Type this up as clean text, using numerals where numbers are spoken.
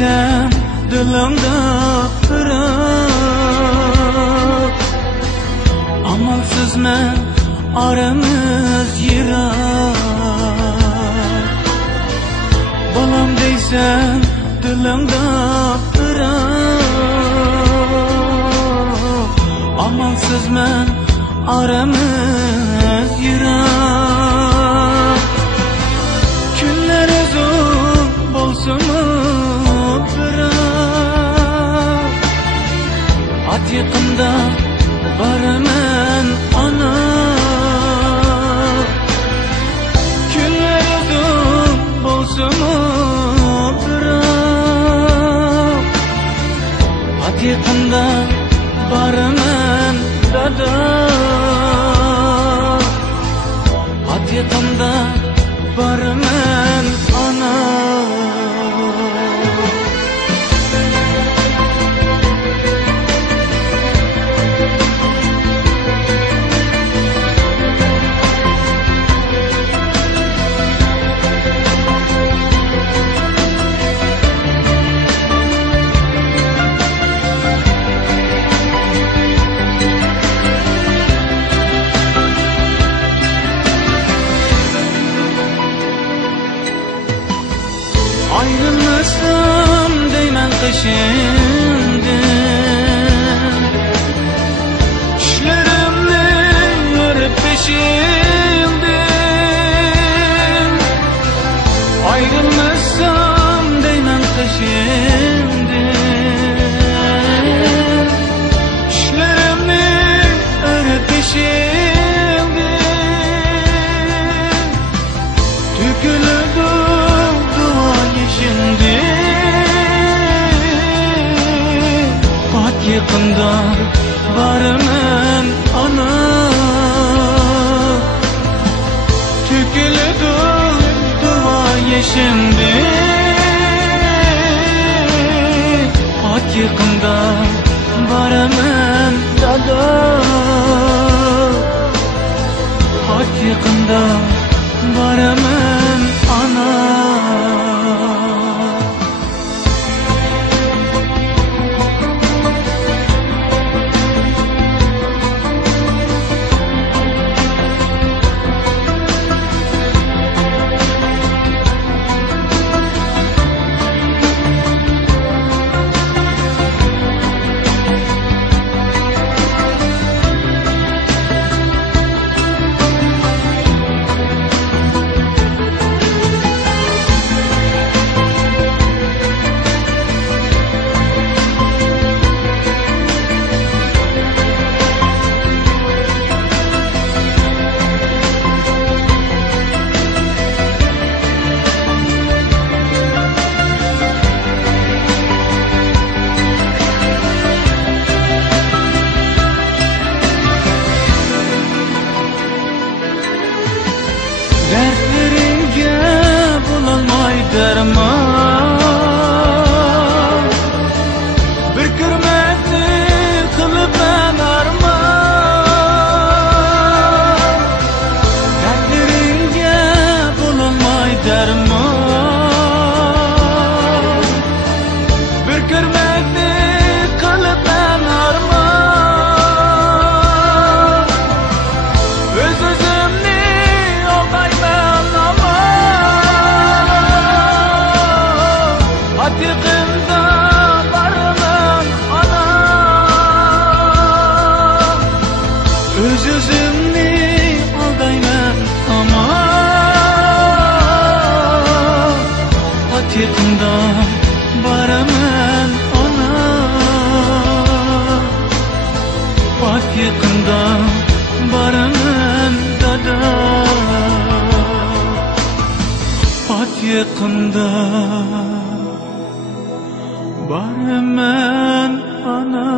desem dilimde ırak. Amalsız men aramız yirak. Balam desem dilimde ırak. Amalsız men aramız yirak. Günler uzun bolsun bırak. At yakında baraman ana. Günler uzun bolsun bırak. At yakında baraman dada. At yakında baraman ana. Ayrılmasam deymen peşimden. Düşlerimle yürüp peşimden. Ayrılmasam deymen peşimden. Düşlerimle yürüp peşimden. Tükülüdü şimdi pat yakında varımın ana. Tükülüdü duaya şimdi pat yakında varımın dada. Pat yakında varımın ana. Dertlerimge bulalmay derman. Bir kırmekni kılıp ben arman. Dertlerimge bulalmay derman. Bir kırmekni kılıp ben arman. Öz-özümni yakında varımın ana. Öz-özümni aldayman ama. At yakında varımın ana. At yakında varımın dada. At yakında baraman ana.